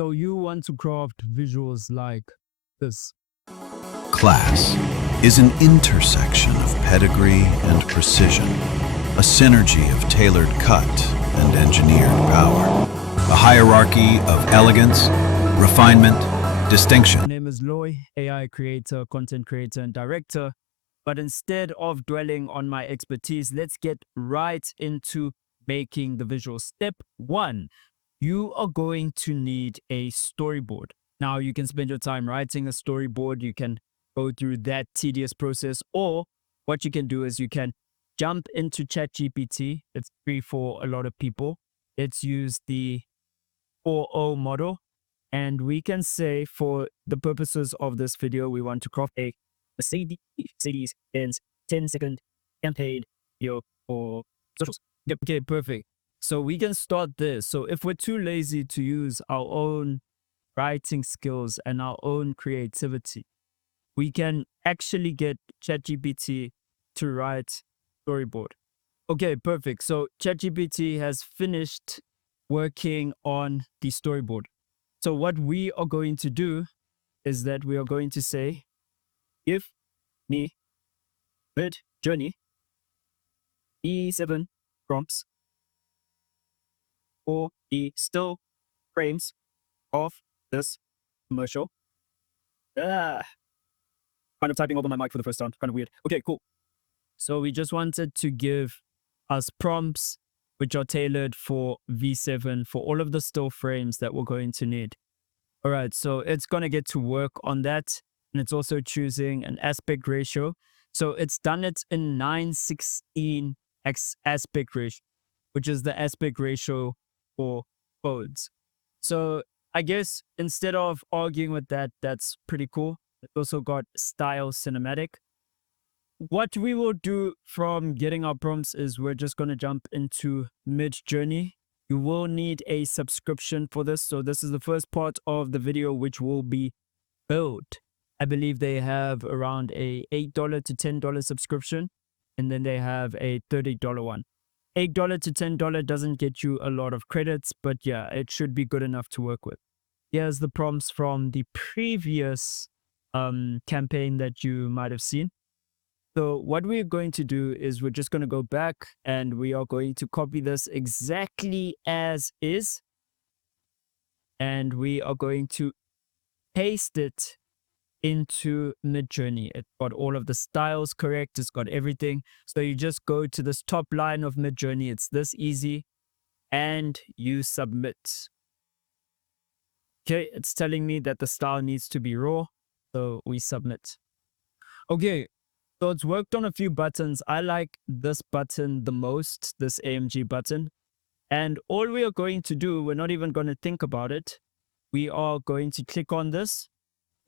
So you want to craft visuals like this. Class is an intersection of pedigree and precision, a synergy of tailored cut and engineered power, a hierarchy of elegance, refinement, distinction. My name is Loy, AI creator, content creator, and director. But instead of dwelling on my expertise, let's get right into making the visual. Step one, you are going to need a storyboard. Now, you can spend your time writing a storyboard. You can go through that tedious process, or what you can do is you can jump into ChatGPT. It's free for a lot of people. Let's use the 4.0 model. And we can say, for the purposes of this video, we want to craft a Mercedes-Benz 10-second campaign video for socials. Yep. Okay, perfect. So we can start this. So if we're too lazy to use our own writing skills and our own creativity, we can actually get ChatGPT to write storyboard. Okay, perfect. So ChatGPT has finished working on the storyboard. So what we are going to do is that we are going to say, give me Midjourney V7 prompts for the still frames of this commercial. Kind of typing over my mic for the first time. Kind of weird. Okay, cool. So we just wanted to give us prompts which are tailored for V7 for all of the still frames that we're going to need. All right, so it's going to get to work on that. And it's also choosing an aspect ratio. So it's done it in 9:16 aspect ratio, which is the aspect ratio for phones. So I guess instead of arguing with that, that's pretty cool. It's also got style cinematic. What we will do from getting our prompts is we're just going to jump into Midjourney. You will need a subscription for this. So this is the first part of the video, which will be built. I believe they have around a $8 to $10 subscription, and then they have a $30 one. $8 to $10 doesn't get you a lot of credits, but yeah, it should be good enough to work with. Here's the prompts from the previous campaign that you might have seen. So what we're going to do is we're just going to go back and we are going to copy this exactly as is. And we are going to paste it into Midjourney. It's got all of the styles correct. It's got everything. So you just go to this top line of Midjourney. It's this easy. And you submit. Okay, it's telling me that the style needs to be raw. So we submit. Okay. So it's worked on a few buttons. I like this button the most, this AMG button. And all we are going to do, we're not even going to think about it. We are going to click on this.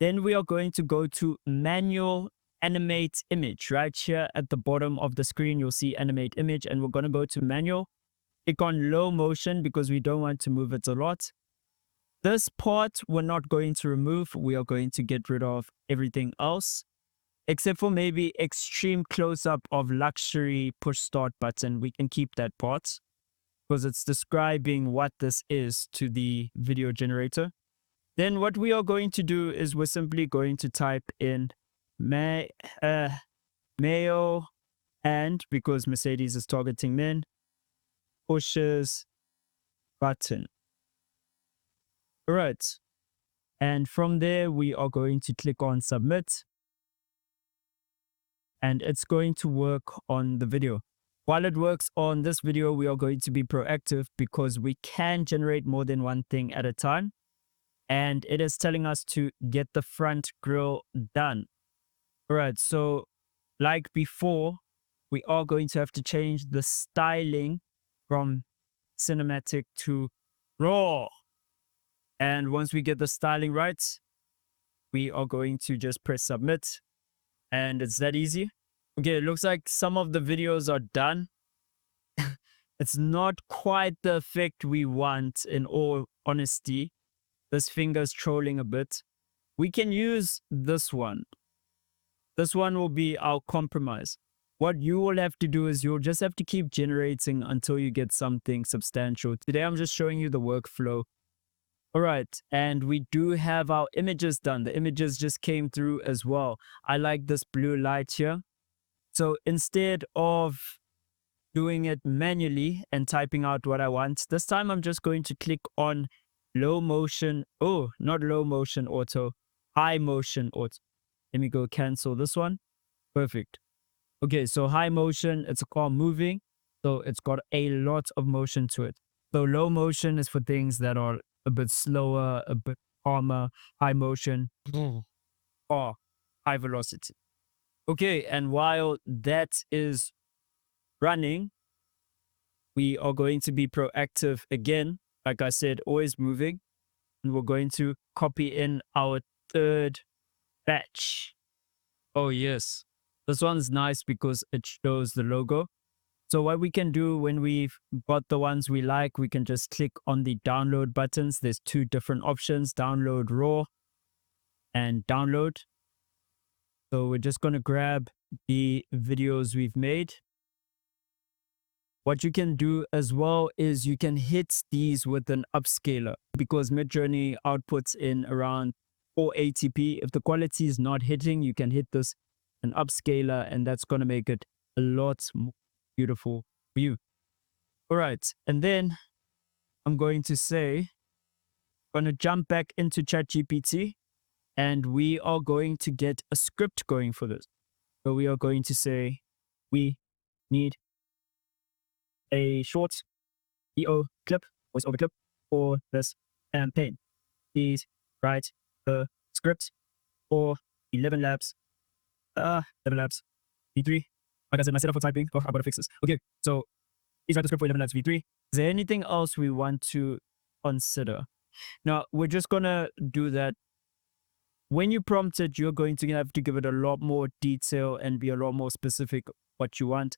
Then we are going to go to manual animate image. Right here at the bottom of the screen, you'll see animate image. And we're going to go to manual. Click on low motion because we don't want to move it a lot. This part we're not going to remove. We are going to get rid of everything else, except for maybe extreme close-up of luxury push start button. We can keep that part because it's describing what this is to the video generator. Then what we are going to do is we're simply going to type in male, and because Mercedes is targeting men, pushes button. All right. And from there, we are going to click on submit. And it's going to work on the video. While it works on this video, we are going to be proactive because we can generate more than one thing at a time. And it is telling us to get the front grille done. All right, so like before, we are going to have to change the styling from cinematic to raw. And once we get the styling right, we are going to just press submit. And it's that easy. Okay, it looks like some of the videos are done. It's not quite the effect we want, in all honesty. This finger's trolling a bit. We can use this one. This one will be our compromise. What you will have to do is you'll just have to keep generating until you get something substantial. Today, I'm just showing you the workflow. All right. And we do have our images done. The images just came through as well. I like this blue light here. So instead of doing it manually and typing out what I want, this time I'm just going to click on low motion. Oh, not low motion auto, high motion auto. Let me go cancel this one. Perfect. Okay, so high motion, it's a car moving. So it's got a lot of motion to it. So low motion is for things that are a bit slower, a bit calmer. High motion, or high velocity. Okay, and while that is running, we are going to be proactive again. Like I said, always moving. And we're going to copy in our third batch. Oh, yes. This one's nice because it shows the logo. So what we can do when we've got the ones we like, we can just click on the download buttons. There's two different options, download raw and download. So we're just going to grab the videos we've made. What you can do as well is you can hit these with an upscaler because Midjourney outputs in around 480p. If the quality is not hitting, you can hit this an upscaler and that's going to make it a lot more beautiful for you. All right. And then I'm going to say, I'm going to jump back into ChatGPT and we are going to get a script going for this. So we are going to say, we need a short EO clip, voiceover clip for this campaign. Please write the script for 11 Labs, 11 Labs V3. Like I said, my setup for typing, oh, I've got to fix this. Okay, so please write the script for 11 Labs V3. Is there anything else we want to consider? Now, we're just going to do that. When you prompt it, you're going to have to give it a lot more detail and be a lot more specific what you want.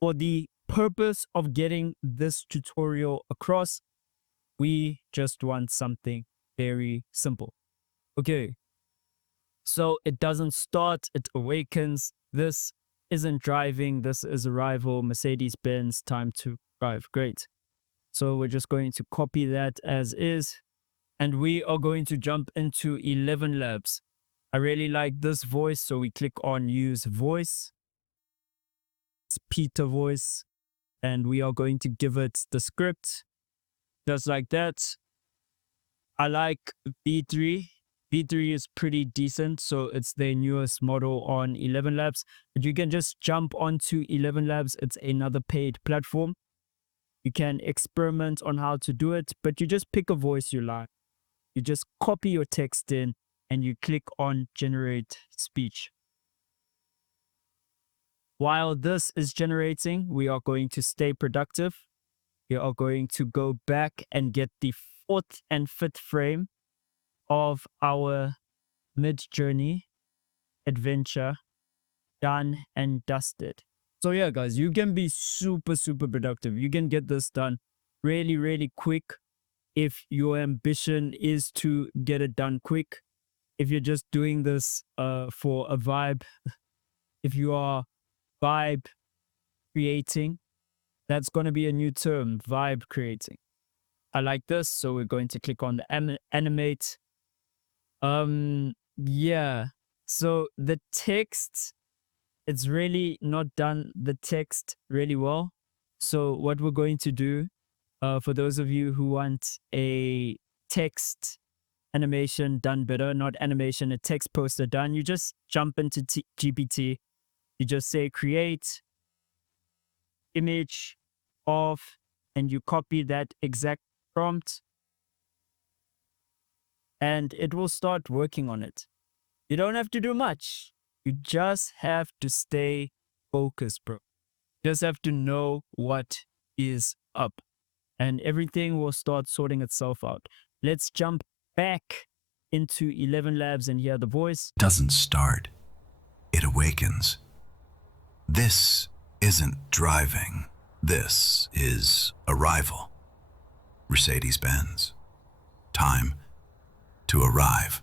For the purpose of getting this tutorial across, we just want something very simple. Okay, so it doesn't start, it awakens. This isn't driving, this is arrival, Mercedes-Benz, time to drive. Great. So we're just going to copy that as is. And we are going to jump into 11 Labs. I really like this voice, so we click on use voice. It's Peter voice. And we are going to give it the script just like that. I like V3. V3 is pretty decent, so it's the newest model on 11 Labs. But you can just jump onto 11 Labs. It's another paid platform. You can experiment on how to do it, but you just pick a voice you like. You just copy your text in and you click on generate speech. While this is generating, we are going to stay productive. We are going to go back and get the fourth and fifth frame of our Midjourney adventure done and dusted. So yeah, guys, you can be super productive. You can get this done really quick if your ambition is to get it done quick. If you're just doing this for a vibe, if you are vibe creating, that's going to be a new term, vibe creating. I like this, so we're going to click on the animate. Yeah, so the text, it's really not done the text really well. So what we're going to do, for those of you who want a text animation done better, not animation, a text poster done, you just jump into GPT. You just say create image of, and you copy that exact prompt, and it will start working on it. You don't have to do much. You just have to stay focused, bro. You just have to know what is up, and everything will start sorting itself out. Let's jump back into 11 Labs and hear the voice. Doesn't start, it awakens. This isn't driving. This is arrival. Mercedes-Benz. Time to arrive.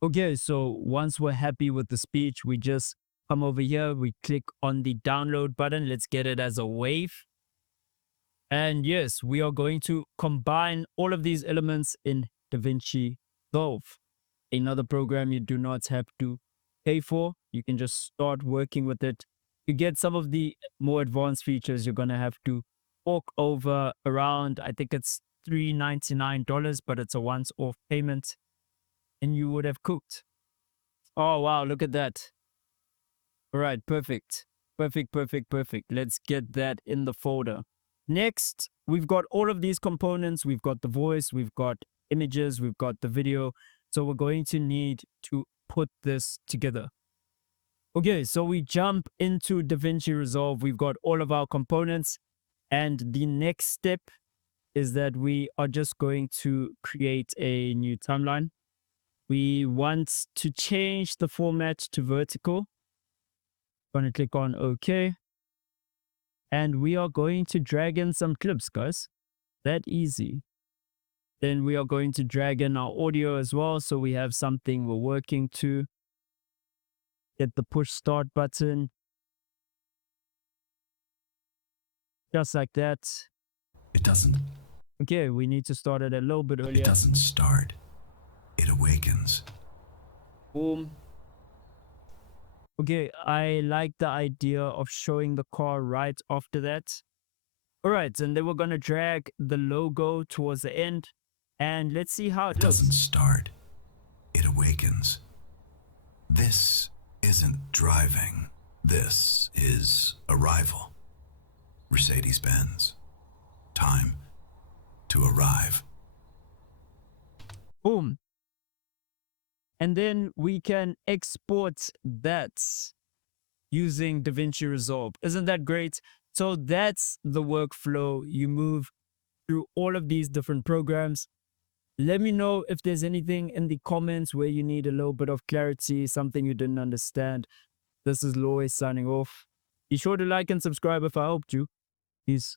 Okay, so once we're happy with the speech, we just come over here, we click on the download button. Let's get it as a wave. And yes, we are going to combine all of these elements in DaVinci 12, another program you do not have to pay for. You can just start working with it. To get some of the more advanced features, you're going to have to fork over around, I think it's $399, but it's a once off payment and you would have cooked. Oh, wow, look at that. All right, perfect. Perfect, perfect, perfect. Let's get that in the folder. Next, we've got all of these components. We've got the voice, we've got images, we've got the video. So we're going to need to put this together. Okay, so we jump into DaVinci Resolve. We've got all of our components. And the next step is that we are just going to create a new timeline. We want to change the format to vertical. Going to click on OK. And we are going to drag in some clips, guys. That easy. Then we are going to drag in our audio as well. So we have something we're working to. Get the push start button. Just like that. It doesn't. Okay, we need to start it a little bit earlier. It doesn't start. It awakens. Boom. Okay, I like the idea of showing the car right after that. All right, and then we're going to drag the logo towards the end. And let's see how it looks. Doesn't start. It awakens. This isn't driving. This is arrival. Mercedes-Benz. Time to arrive. Boom. And then we can export that using DaVinci Resolve. Isn't that great? So that's the workflow. You move through all of these different programs. Let me know if there's anything in the comments where you need a little bit of clarity, something you didn't understand. This is Lois signing off. Be sure to like and subscribe if I helped you. Peace.